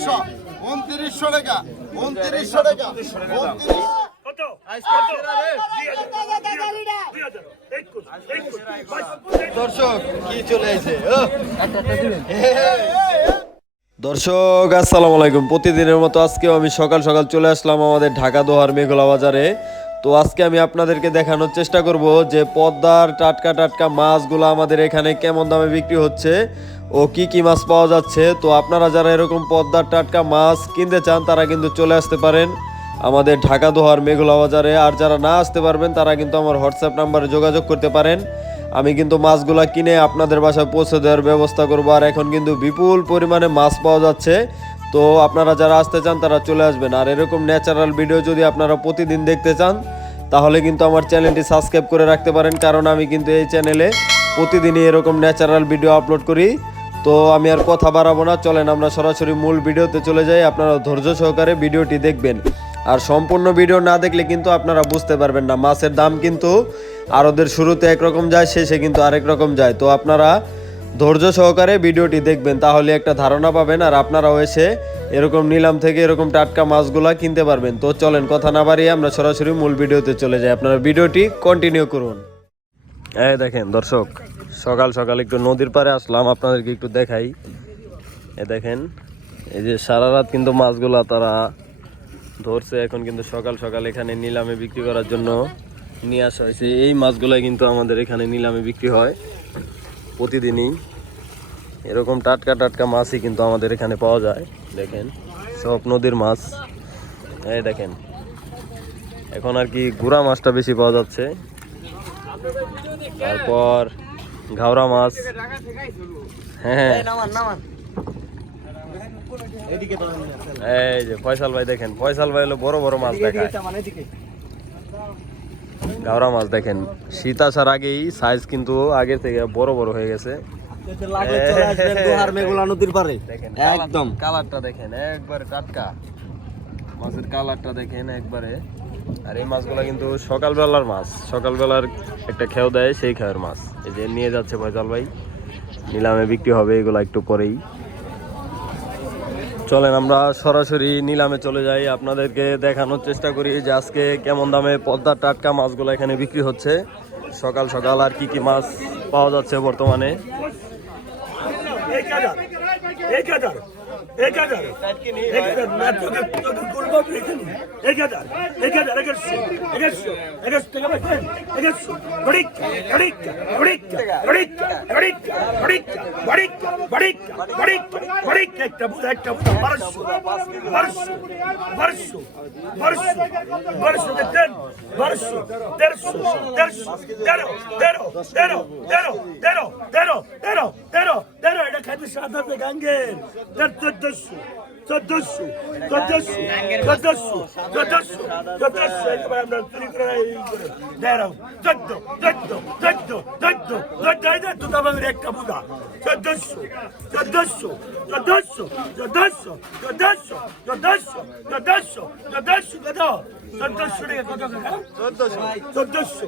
উনত্রিশশো উনত্রিশশো টাকা উনত্রিশশো টাকা দর্শক কি চলে আসে দর্শক আসসালামু আলাইকুম। প্রতিদিনের মতো আজকেও আমি সকাল সকাল চলে আসলাম আমাদের ঢাকা দোহার মেঘলা বাজারে। তো আজকে আমি আপনাদেরকে দেখানোর চেষ্টা করব যে পদ্মার টাটকা টাটকা মাছগুলো আমাদের এখানে কেমন দামে বিক্রি হচ্ছে। ও কি কি মাছ পাওয়া যাচ্ছে? তো আপনারা যারা এরকম পদ্মার টাটকা মাছ কিনতে চান, তারা কিন্তু চলে আসতে পারেন আমাদের ঢাকা দোহার মেঘলা বাজারে। আর যারা না আসতে পারবেন, তারা কিন্তু আমার হোয়াটসঅ্যাপ নাম্বারে যোগাযোগ করতে পারেন। আমি কিন্তু মাছগুলা কিনে আপনাদের বাসায় পৌঁছে দেওয়ার ব্যবস্থা করব। আর এখন কিন্তু বিপুল পরিমাণে মাছ পাওয়া যাচ্ছে। তো আপনারা যারা আসতে চান, তারা চলে আসবেন। আর এরকম ন্যাচারাল ভিডিও যদি আপনারা প্রতিদিন দেখতে চান, তাহলে কিন্তু আমার চ্যানেলটি সাবস্ক্রাইব করে রাখতে পারেন। কারণ আমি কিন্তু এই চ্যানেলে প্রতিদিনই এরকম ন্যাচারাল ভিডিও আপলোড করি। তো আমি আর কথা বাড়াবো না, চলেন আমরা সরাসরি মূল ভিডিওতে চলে যাই। আপনারা ধৈর্য সহকারে ভিডিওটি দেখবেন। আর সম্পূর্ণ ভিডিও না দেখলে কিন্তু আপনারা বুঝতে পারবেন না, মাছের দাম কিন্তু আর ওদের শুরুতে একরকম যায়, শেষে কিন্তু আরেক রকম যায়। তো আপনারা ধৈর্য সহকারে ভিডিওটি দেখবেন, তাহলে একটা ধারণা পাবেন আর আপনারাও এসে এরকম নিলাম থেকে এরকম টাটকা মাছগুলা কিনতে পারবেন। তো চলেন, কথা না বাড়িয়ে আমরা সরাসরি মূল ভিডিওতে চলে যাই। আপনারা ভিডিওটি কন্টিনিউ করুন। এই দেখেন, দর্শক সকাল সকাল একটু নদীর পাড়ে আসলাম, আপনাদেরকে একটু দেখাই। এ দেখেন, এই যে সারা রাত কিন্তু মাছগুলা তারা ধরছে, এখন কিন্তু সকাল সকাল এখানে নিলামে বিক্রি করার জন্য নিয়ে আসা হয়েছে। এই মাছগুলাই কিন্তু আমাদের এখানে নিলামে বিক্রি হয় প্রতিদিনই। এরকম টাটকা টাটকা মাছই কিন্তু আমাদের এখানে পাওয়া যায়। দেখেন, সব নদীর মাছ। এই দেখেন, এখন আর কি গুড়া মাছটা বেশি পাওয়া যাচ্ছে। তারপর ঘাওড়া মাছ। হ্যাঁ। এই যে ফয়সাল ভাই দেখেন ফয়সাল ভাই হলো বড় বড় মাছ দেখায়। ঘাওড়া মাছ দেখেন শীত আসার আগেই সাইজ কিন্তু আগে থেকে বড় বড় হয়ে গেছে। নদীর পারে। একদম। কালারটা দেখেন একবারে টাটকা। মাছের কালারটা দেখেন একবারে। আর এই মাছগুলো কিন্তু সকালবেলার মাছ। সকালবেলার একটা খেও দেয়, সেই খেয়ের মাছ। এই যে নিয়ে যাচ্ছে ফয়সাল ভাই। নিলামে বিক্রি হবে, এগুলো একটু পরেই। চলেন আমরা সরাসরি নিলামে চলে যাই। আপনাদেরকে দেখানোর চেষ্টা করি যে আজকে কেমন দামে পদ্মার টাটকা মাছগুলো এখানে বিক্রি হচ্ছে। সকাল সকাল আর কি কি মাছ পাওয়া যাচ্ছে বর্তমানে? एक हजार एक हजार एक हजार एक हजार मैं तो तो गुरबा लेकिन एक हजार एक हजार एक सौ एक सौ एक सौ टका भाई एक सौ बड़ी बड़ी बड़ी बड़ी बड़ी बड़ी बड़ी बड़ी बड़ी बड़ी एक टबू एक टबू बरस बरस बरस बरस बरस के दिन बरस तेरसो तेरसो तेरो तेरो तेरो तेरो तेरो तेरो तेरो तेरो তেরো এটা খাইতে সাত হাতে গাঙ্গের তার চোদ্দশো চোদ্দশো চোদ্দশো চোদ্দশো চোদ্দশো চোদ্দশো একেবারে আমরা চুরি করে এই করে দেড় চোদ্দ চোদ্দ চোদ্দ চোদ্দ চোদ্দ এই যে দুটা বাঙের একটা বুধা চোদ্দশো চোদ্দশো চোদ্দশো চোদ্দশো চোদ্দশো চোদ্দশো চোদ্দশো চোদ্দশো কত চোদ্দশো টাকা কত চোদ্দশো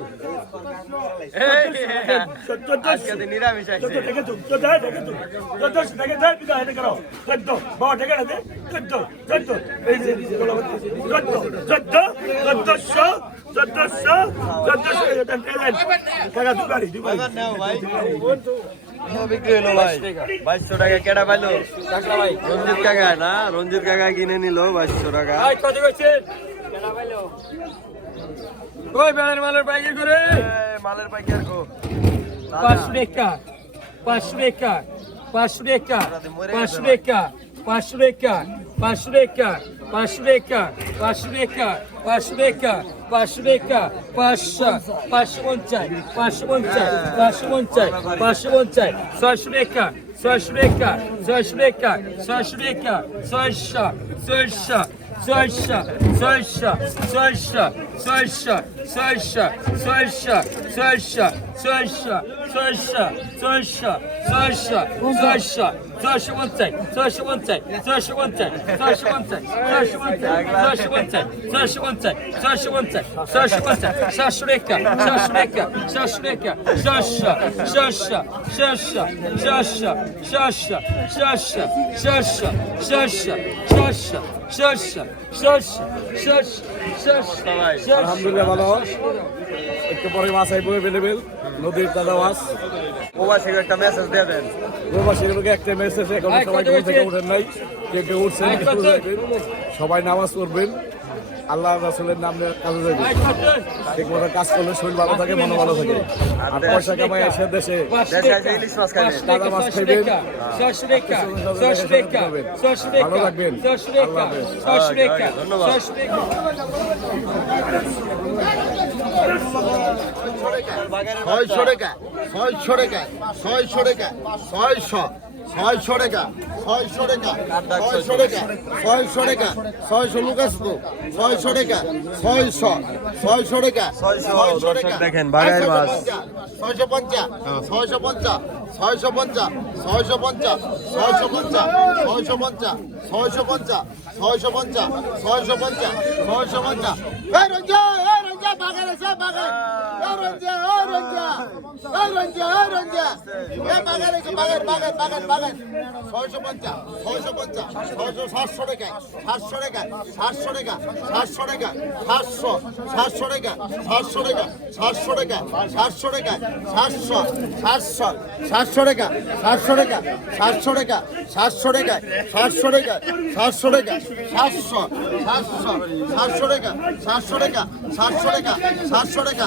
বাইশশো টাকা কেটা পাইলো? রঞ্জিত কাকা না? রঞ্জিত কাকা কিনে নিলো বাইশশো টাকা। ওই বেড়ের মালের পাইকারি করে? মালের পাইকার গো পাঁচশো টাকা পাঁচশো টাকা পাঁচশো টাকা পাঁচশো টাকা পাঁচশো টাকা পাঁচশো টাকা পাঁচশো টাকা পাঁচশো টাকা পাঁচশো টাকা পাঁচশো টাকা পাঁচশো পাঁচশো পঞ্চাশ পাঁচশো পঞ্চাশ পাঁচশো পঞ্চাশ পাঁচশো পঞ্চাশ ছয়শো টাকা ছয়শো টাকা ছয়শো টাকা ছয়শো টাকা ছয়শো ছয়শো ছয়শো ছয়শো ছয়শো ছয়শো ছয়শো ছয়শো ছয়শো ছয়শো ছয়শো ছয়শো ছয়শো ছয়শো ছয়শো পঞ্চাশ ছয়শো পঞ্চাশ ছয়শো পঞ্চাশ ছয়শো পঞ্চাশ ছয়শো পঞ্চাশ ছয়শো পঞ্চাশ ছয়শো পঞ্চাশ ছয়শো পঞ্চাশ সাতশো রেখা সাতশো রেখা সাতশো রেখা সাতশো সাতশো সাতশো সাতশো সাতশো সাতশো সাতশো সাতশো সাতশো সাতশো আলহামদুলিল্লাহ ভালো। একটু পরে মাছ আইব অ্যাভেলেবেল নদীর দাদা মাছ। প্রবাসীকে একটা মেসেজ দিয়ে দেন। প্রবাসীর একটা মেসেজ এখন সবাই ঘুম থেকে উঠেন নাই। কে কে উঠছেন আয়, কে কত? যাইবেন। সবাই নামাজ পড়বেন। আল্লাহ রাসুলের নাম নিয়ে কাজে যাবেন ঠিক মতো কাজ করলে শরীর ভালো থাকে মন ভালো থাকে। আর পয়সা কামাই এসে দেশে দাদা মাছ খাইবেন। ভালো থাকবেন। ছয়শো টাকা ছয়শো টাকা ছয়শো টাকা ছয়শো ছয়শো টাকা ছয়শো টাকা ছয়শো টাকা ছয়শো টাকা ছয়শো লোক আছে তো ছয়শো টাকা ছয়শো ছয়শো টাকা ছয়শো টাকা দেখেন, বাঘাইর মাছ। ছয়শো পঞ্চাশ ছয়শো পঞ্চাশ ছয়শো পঞ্চাশ ছয়শো পঞ্চাশ ছয়শো পঞ্চাশ ছয়শো পঞ্চাশ ছয়শো পঞ্চাশ ছয়শো পঞ্চাশ ছয়শো পঞ্চাশ ছয়শো পঞ্চাশ রঞ্জা রঞ্জা বাগান আছে বাগান রঞ্জা রঞ্জা এই রঞ্জা এই রঞ্জা এই বাগান আছে বাগান বাগান বাগান বাগান ছয়শো পঞ্চাশ ছয়শো পঞ্চাশ ছয়শো সাতশো টাকা সাতশো টাকা সাতশো টাকা সাতশো টাকা সাতশো সাতশো টাকা সাতশো টাকা সাতশো টাকা সাতশো টাকা সাতশো সাতশো সাতশো টাকা সাতশো টাকা সাতশো টাকা সাতশো টাকা সাতশো টাকা সাতশো টাকা সাতশো সাতশো সাতশো টাকা সাতশো টাকা সাতশো টাকা সাতশো টাকা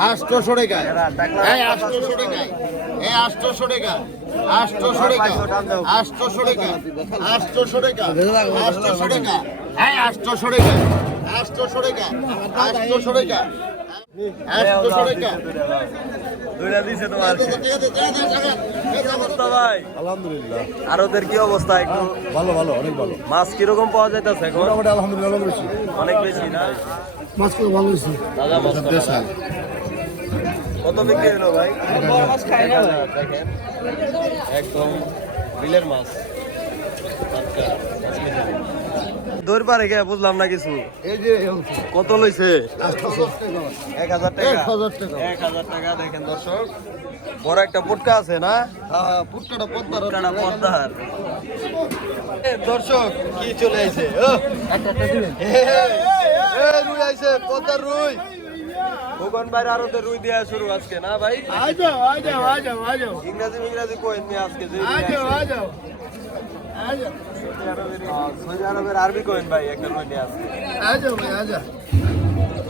আটশোশো টাকা এই আটশোশো টাকা এই আটশোশো টাকা আটশোশো টাকা আটশোশো টাকা আটশোশো টাকা আটশোশো টাকা এই আটশোশো টাকা আটশোশো টাকা আটশোশো আটশোশো আর ওদের কি অবস্থা একটু ভালো ভালো অনেক ভালো মাছ কীরকম পাওয়া যাইতেছে আলহামদুলিল্লাহ অনেক বেশি অনেক বেশি না মাছ ভালো। কত বিক্রি হলো ভাই? দেখেন একদম বিলের মাছ। দৌড় পারে বুঝলাম না কিছু। এই যে কত লইছে? এক হাজার টাকা। এক হাজার টাকা। এক হাজার টাকা দেখেন দর্শক। বড় একটা পুটকা আছে না? হ্যাঁ পুটকাটা পদ্মার পুটকাটা পদ্মার। এ, দর্শক কি চলে আইছে? ও! রুই আইছে পদ্মার রুই। ভুবন ভাই আরো তো রুই দেয়া শুরু আজকে না ভাই আ যাও আ যাও আ যাও আ যাও ইংরেজি ইংরেজি কই নি আজকে যে আ যাও আ যাও আ যাও সৌদি আরবের আরবি কইন ভাই একটা রুই নিয়ে আজকে আ যাও ভাই আ যাও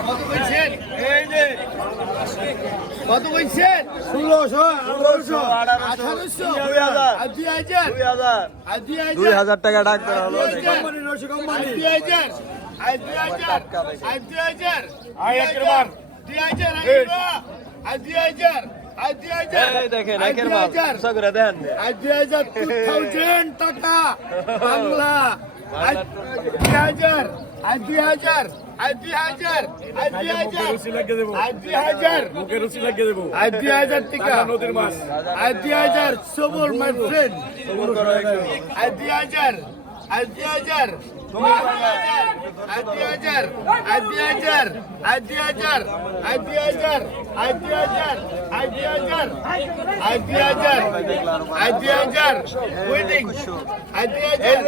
কত কইছেন এই যে কত কইছেন ষোলোশো ষোলোশো আঠারোশো দুই হাজার। দুই হাজার দুই হাজার দুই হাজার টাকা ডাক দেওয়া হলো দুই হাজার দুই হাজার দুই হাজার দুই হাজার দুই হাজার দেখেন একের হাজার উৎসাহ করে দেন দুই হাজার টু থাউজেন্ড টাকা বাংলা দুই হাজার আর দুই হাজার আর দুই হাজার আর দুই হাজার আর দুই হাজার মুখে রুচি লাগিয়ে দেবো আর দুই হাজার টাকা নদীর মাছ আর দুই হাজার সবর মাই ফ্রেন্ড আর দুই হাজার আর দুই হাজার আর দুই হাজার আর দুই হাজার আর দুই হাজার আর দুই হাজার আর দুই হাজার আর দুই হাজার আর দুই হাজার আর দুই হাজার ওয়েটিং আর দুই হাজার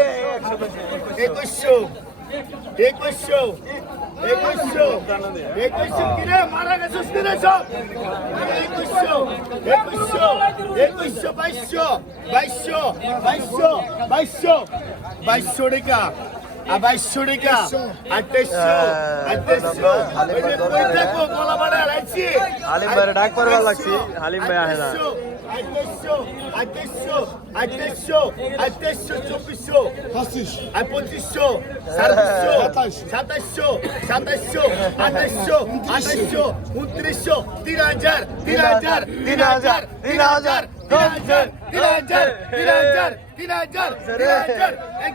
একুশশো একুশশো একুশশো একুশশো কিরে? মারা গেছিস কিরে সব? একুশশো একুশশো একুশশো, বাইশশো বাইশশো বাইশশো বাইশশো বাইশশো টাকা। বাইশশো টাকা আঠাইশশো আঠাইশশো হালিম ভাইয়ের ডাক পারবার লাগছি, হালিম ভাই আহে না। আঠাইশশো আঠাইশশো আঠাইশশো আঠাইশশো চব্বিশশো। আর পঁচিশশো ছাব্বিশশো সাতাইশশো সাতাইশশো আঠাইশশো আঠাইশশো উনত্রিশশো তিন হাজার তিন হাজার তিন হাজার তিন হাজার তিন হাজার তিন হাজার তিন হাজার তিন হাজার তিন হাজার এক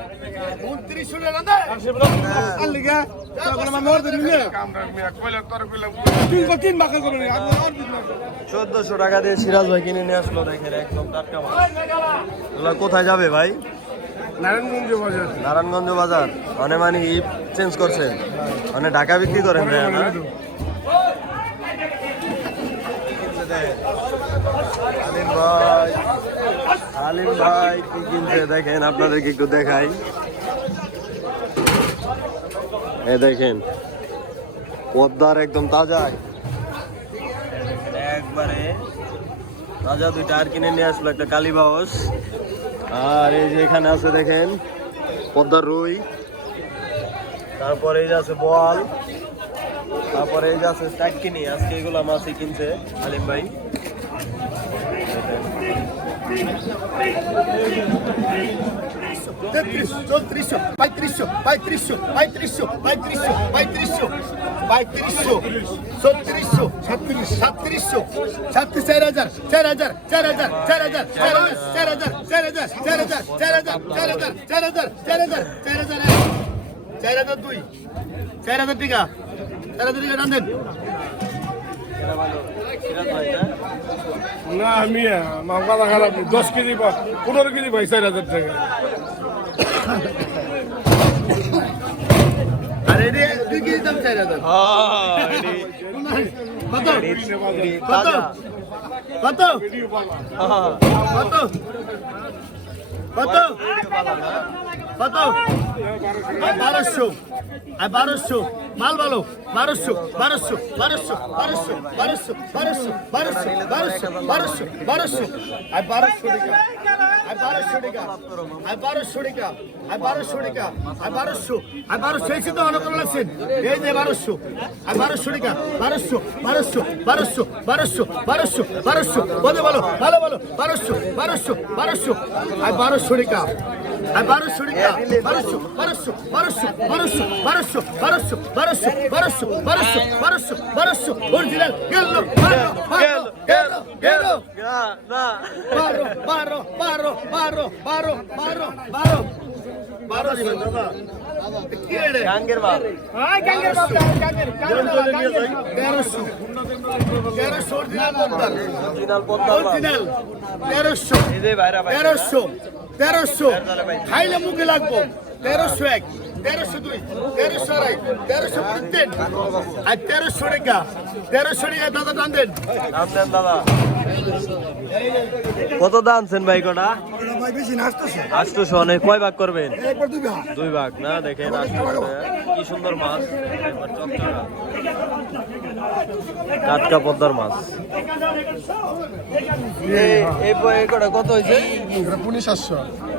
এক উনত্রিশশো টাকা না চোদ্দশো টাকা দিয়ে সিরাজ ভাই কিনে নিয়ে আসলো দেখেন একদম টাটকা মাছ কোথায় যাবে ভাই? নারায়ণগঞ্জ বাজার। নারায়ণগঞ্জ বাজার। মানে মানে ইপ চেঞ্জ করছেন মানে ঢাকা বিক্রি করেন ভাই না আলিম ভাই। আলিম ভাই, কি কিনছে? দেখেন, আপনাদেরকে একটু দেখাই। এ দেখেন, পদ্মার একদম তাজা। একবারে তাজা দুইটা আর কিনে নিয়ে আসলো একটা কালীবাউস আর এই যে এখানে আছে দেখেন, পদ্মার রুই। তারপরে এই যে আছে বল তারপরে এই যে আছে টাটকিনি আজকে এগুলো মাছই কিনছে আলিম ভাই। তেত্রিশ চৌত্রিশশো পঁয়ত্রিশশো পঁয়ত্রিশশো পঁয়ত্রিশশো পঁয়ত্রিশশো পঁয়ত্রিশশো পঁয়ত্রিশশো ছত্রিশশো সাতত্রিশ সাতত্রিশশো সাতত্রিশ চার হাজার চার হাজার চার হাজার চার হাজার চার হাজার চার হাজার চার হাজার চার হাজার চার হাজার চার হাজার চার হাজার চার হাজার চার হাজার চার হাজার দুই চার হাজার টিকা চার হাজার টিকা টান দেন না মিয়া আমার কথা খারাপ নেই। দশ কেজি বা পনেরো কেজি ভাই চার হাজার টাকা আর এটি দুই কেজি দাম চার হাজার কত কত কত কত বারোশো আর বারোশো মাল ভালো বারোশো বারোশো বারোশো বারোশো বারোশো বারোশো বারোশো বারোশো বারোশো বারোশো আর বারোশো টাকা আর বারোশো টাকা আর বারোশো টাকা আর বারোশো টাকা আর বারোশো আর বারোশো এসে তো অনেক লাগছেন এই যে বারোশো বারোশো বারোশো বারোশো বারোশো বারোশো বারোশো বারোশো বারোশো বারোশো বারোশো বারোশো বারোশো অরিজিনাল গেল বারো গেল গেল না বারো বারো বারো বারো বারো বারো বারো বারো তেরোশো তেরোশো তেরোশো তেরোশো। খাইলে মুখে লাগবো। তেরোশো এক। তেরোশো দুই তেরোশো আড়াই তেরোশো তিন আর তেরোশো টাকা তেরোশো টাকা দাদা দেন দাম দেন। দাদা কত দামছেন ভাই কটা? আটশোশো। অনেক। কয় ভাগ করবেন? দুই ভাগ। না? দেখেন কি সুন্দর মাছ। টাটকা পদ্মার মাছ। এই- কটা? কত হয়েছে? পুনে সাতশো।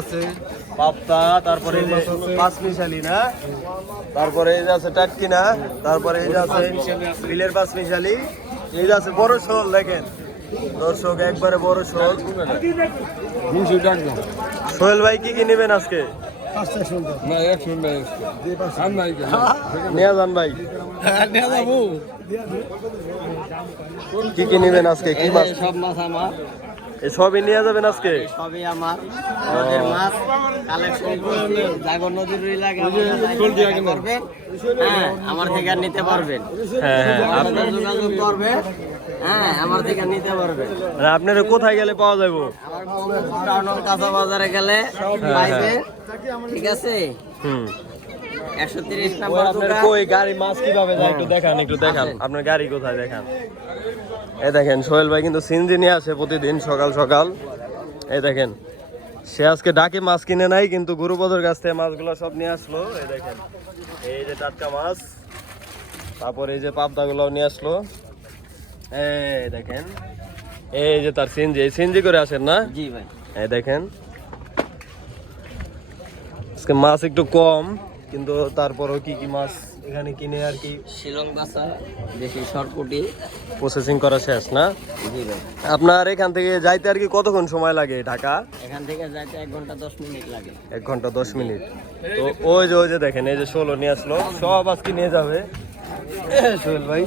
আছে। পাপ্তা তারপরে এই পাঁচ মিশালি না? তারপরে এই যে আছে টাটকি না? তারপরে এই যে আছে বিলের পাঁচ মিশালি। এই যে আছে বড় শোল দেখেন। দর্শক একবারে বড় শোল। সোহেল ভাই কি কি নেবেন আজকে? কি কি নেবেন আজকে? কি মাছ? সব মাছ আমার। সবই নিয়ে যাবেন আজকে? সবই আমার। নদীর মাছ কালেকশন করছি। জাগর নদীর রুই লাগে করবেন হ্যাঁ আমার থেকে আর নিতে পারবেন। হ্যাঁ হ্যাঁ আপনার যোগাযোগ করবেন হ্যাঁ আমার থেকে নিতে পারবেন। মানে আপনারা কোথায় গেলে পাওয়া যাব আমার কাঁচা বাজারে গেলে পাইবেন ঠিক আছে? হুম। একশো তিরিশ ওই নাম্বার আপনার দোকান কই গাড়ি মাছ কীভাবে যায় একটু দেখান একটু দেখান। আপনার গাড়ি কোথায় দেখান? এই দেখেন সোহেল ভাই কিন্তু সিনজি নিয়ে আসে প্রতিদিন সকাল সকাল। এই দেখেন সে আজকে ডাকে মাছ কিনে নাই কিন্তু গুরুপদর কাছ থেকে মাছগুলো সব নিয়ে আসলো। এই দেখেন এই যে টাটকা মাছ তারপর এই যে পাবদাগুলো নিয়ে আসলো। এই দেখেন এই যে তার সিনজি এই সিনজি করে আসেন না? জি ভাই। এই দেখেন আজকে মাছ একটু কম। কিন্তু তারপরও কি কি মাছ এখানে কিনে আর কি শিলং বাসা দেশি শর্টকুটি প্রসেসিং করা শেষ না? আপনার এখান থেকে যাইতে আর কি কতক্ষণ সময় লাগে ঢাকা? এখান থেকে যাইতে এক ঘণ্টা দশ মিনিট লাগে। এক ঘণ্টা দশ মিনিট। তো ওই যে ওই যে দেখেন এই যে ষোলো নিয়ে আসলো সব আজকে নিয়ে যাবে। সোহেল ভাই।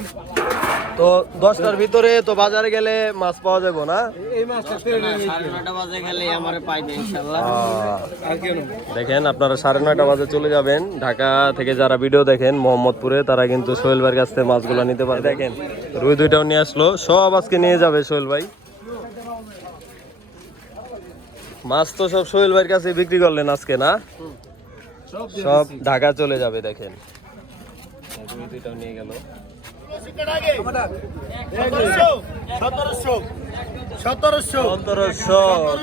তো দশটার ভিতরে তো বাজারে গেলে মাছ পাওয়া যাবে না? সাড়ে নটা বাজে গেলে আমার পাইবে ইনশাল্লাহ। দেখেন আপনারা সাড়ে নয়টা বাজে চলে যাবেন। ঢাকা থেকে যারা ভিডিও দেখেন মোহাম্মদপুরে তারা কিন্তু সোহেল ভাইয়ের কাছ থেকে মাছগুলো নিতে পারে দেখেন। রুই দুইটাও নিয়ে আসলো। সব আজকে নিয়ে যাবে সোহেল ভাই। মাছ তো সব সোহেল ভাইয়ের কাছে বিক্রি করলেন আজকে না? সব ঢাকা চলে যাবে দেখেন। রুই দুইটাও নিয়ে গেল। সতেরোশো সতেরোশো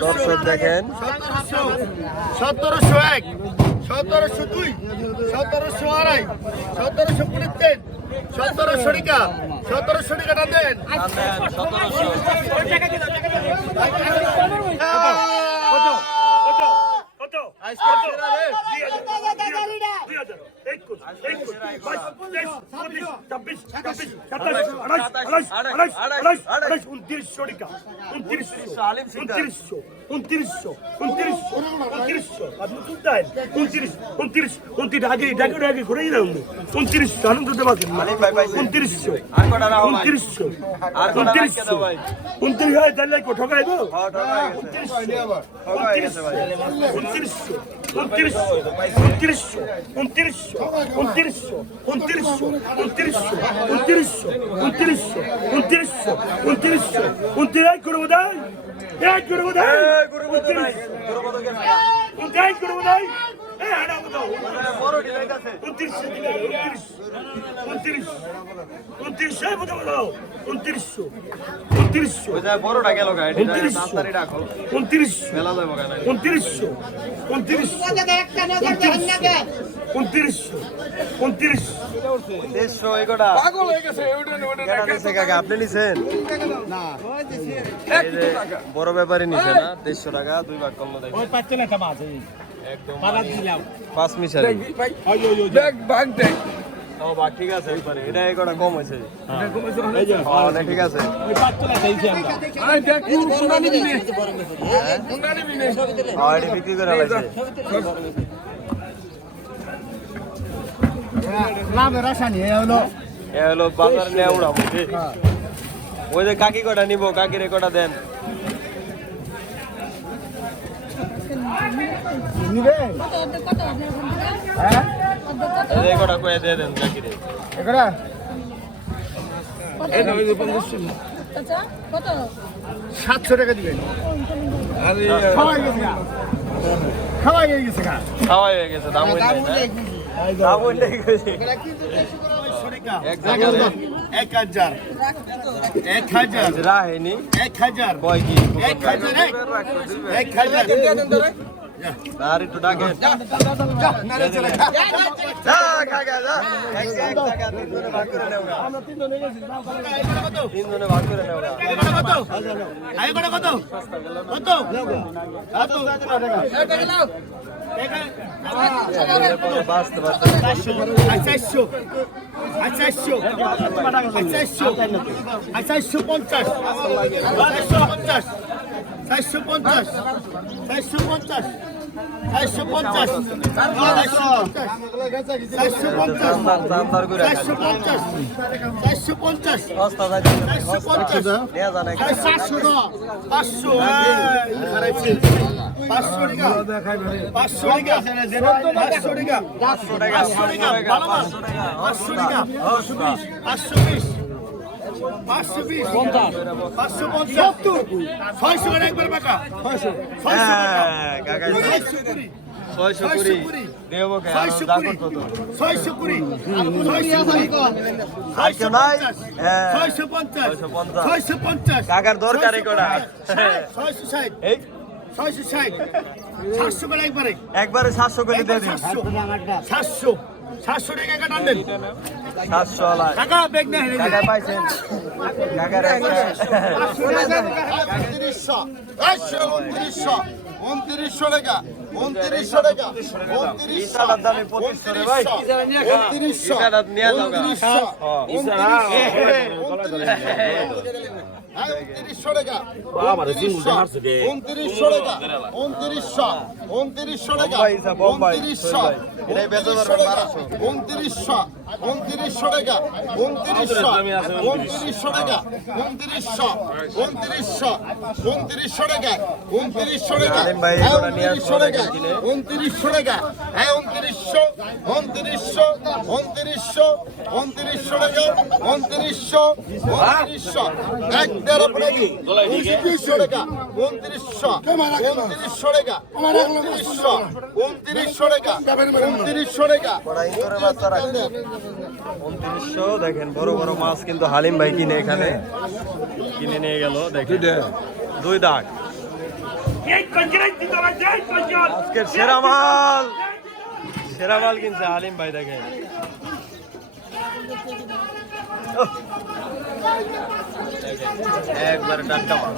দর্শক দেখেন সতেরোশো এক সতেরোশো দুই সতেরোশো আড়াই সতেরোশো তিন সতেরোশো টিকা সতেরোশো টিকাটা দেন উনত্রিশশো টাকা উনত্রিশশো উনত্রিশশো উনত্রিশশো উনত্রিশশো আপনি শুনতেন উনত্রিশ উনত্রিশ উনত্রিশ আগে ডাকে ডাকে ঘুরে দিলাম উনত্রিশশো আনন্দ দেওয়া উনত্রিশশো উনত্রিশশো উনত্রিশশো। উনত্রিশ হয় তাহলে উনত্রিশশো উনত্রিশশো উনত্রিশশো উনত্রিশশো উনত্রিশশো উনত্রিশশো উনত্রিশশো উনত্রিশশো উনত্রিশশো উনত্রিশশো উনত্রিশশো উনত্রিশ করব দেয় এক করব দেয় উনত্রিশ করব দেয় আপনি নিছেন বড় ব্যাপারে নিছে না দেড়শো টাকা দুই ভাগ কম দেখেন হ্যাঁ, হ্যাঁ, ওই যে কাকি কটা নিবো কাকির কটা দেন? নিবেন হ্যাঁ? এই কটা কয়ে দিয়ে দেন আচ্ছা, সাতশো টাকা দিবেন আরে খাওয়াই গেছে খাওয়াই হয়ে গেছে খাওয়াই হয়ে গেছে দাম হয়ে। গেছে হ্যাঁ। এক জায়গায়। এক হাজার। এক হাজার। রাহেনি। এক হাজার। কয় কি? এক এক। হাজার কত? কত? চারশো পঞ্চাশ চারশো পঞ্চাশ চারশো পঞ্চাশ চারশো পঞ্চাশ চারশো পঞ্চাশ চারশো পঞ্চাশ চারশো পঞ্চাশ চারশো পঞ্চাশ চারশো পঞ্চাশ পাঁচশো পাঁচশো পাঁচশো টাকা। পাঁচশো পাঁচশো টাকা। পাঁচশো পাঁচশো টাকা। পাঁচশো পাঁচশো পঞ্চাশ পাঁচশো পঞ্চাশ। হ্যাঁ, ছয়শো ছয়শো। কুড়ি। ছয়শো কুড়ি। ছয়শো পঞ্চাশ। ছয়শো পঞ্চাশ। কাকার দরকারই করা ছয়শো ষাট। ছয়শো ষাট। সাতশো করে একবারে। একবারে সাতশো করে দিয়ে দিন। সাতশো। টাকা কাটান দেন। সাতশো টাকা বেগ না কাকা পাইছেন। কাকার উনত্রিশশো। উনত্রিশশো। উনত্রিশশো টাকা। উনত্রিশশো টাকা। উনত্রিশশো। উনত্রিশশো টাকা। উনত্রিশশো। টাকা। উনত্রিশশো। উনত্রিশশো টাকা। উনত্রিশশো। উনত্রিশশো উনত্রিশশো। উনত্রিশশো টাকা উনত্রিশশো উনত্রিশশো টাকা উনত্রিশশো উনত্রিশশো উনত্রিশশো টাকা উনত্রিশশো টাকা হ্যাঁ, উনত্রিশশো টাকা। উনত্রিশশো টাকা হ্যাঁ উনত্রিশশো উনত্রিশশো উনত্রিশশো উনত্রিশশো টাকা উনত্রিশশো উনত্রিশশো এক দেড় পড়েছি উনত্রিশশো টাকা উনত্রিশশো উনত্রিশশো টাকা উনত্রিশশো উনত্রিশশো টাকা উনত্রিশশো টাকা করে বাচ্চারা উনত্রিশশো দেখেন বড় বড় মাছ কিন্তু হালিম ভাই কিনে এখানে। কিনে নিয়ে গেল দেখেন। দুই দাগ। আজকের সেরা মাল। সেরা মাল কিনছে হালিম ভাই। দেখেন, একবারে টাটকা মাছ।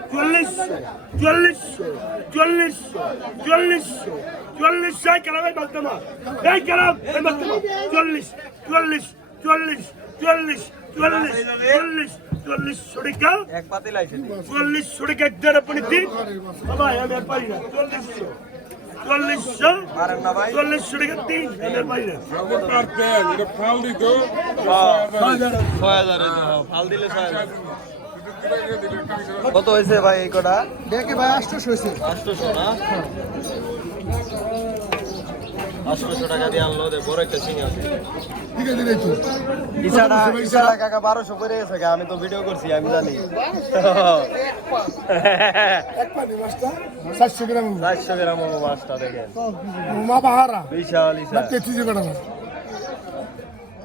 চল্লিশশো চল্লিশশো চল্লিশশো চল্লিশশো চল্লিশ। এই কেরাম এই বাদ্দামা এই কেরাম এই বাদ্দামা চল্লিশ চল্লিশ চল্লিশ চল্লিশ চল্লিশ চল্লিশ চল্লিশ সড়িকা চল্লিশ সড়িকা দেড় আপনি তিন। ফাল দিলে ছয় হাজার। কত হয়েছে ভাই এই কটা? দেখে ভাই আষ্টশো হয়েছে। আটশোশো না? আটশোশো টাকা দিয়ে আনলো বড় একটা সিং আছে ঠিক আছে দিলে তো ইসাটা ইসাটা কাকা বারোশো করে গেছে আমি তো ভিডিও করছি আমি জানি। চারশো গ্রাম। চারশো গ্রাম মাছটা দেখেন। বিশাল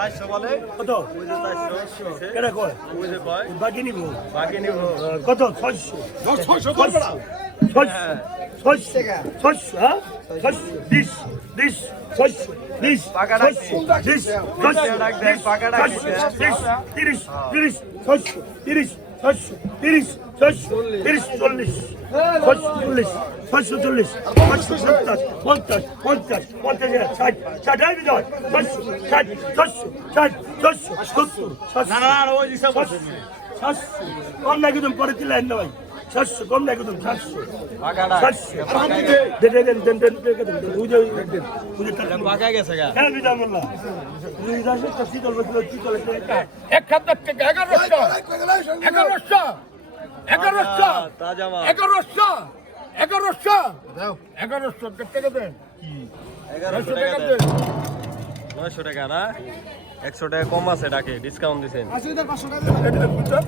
চারশো বলে। কত? কেটে কয়? বাকি নিব বাকি নিব কত? ছয়শো। ছয়শো তিরিশ তিরিশ। তিরিশ। ছয়শো। তিরিশ। ছয়শো তিরিশ ছয়শো তিরিশ চল্লিশ ছয়শো চল্লিশ ছয়শো চল্লিশ ছয়শো সত্তর পঞ্চাশ পঞ্চাশ পঞ্চাশ ষাট ষাট হাজার বিজয় ছয়শো ষাট ছয়শো ষাট ছয়শো সত্তর ছয়শো সাতশো কম না একদম পরে দিলে না ভাই সাতশো কম না একদম সাতশো সাতশো দেন দেন দেন দেন দেন হ্যাঁ এক হাজার টাকা এগারোশো এগারোশো এগারোশো এগারোশো এগারোশো এগারোশো টাকা দেন? এগারোশো টাকা দেন। নয়শো টাকা না? একশো টাকা কম আছে ডাকে ডিসকাউন্ট দিচ্ছেন পাঁচশো টাকা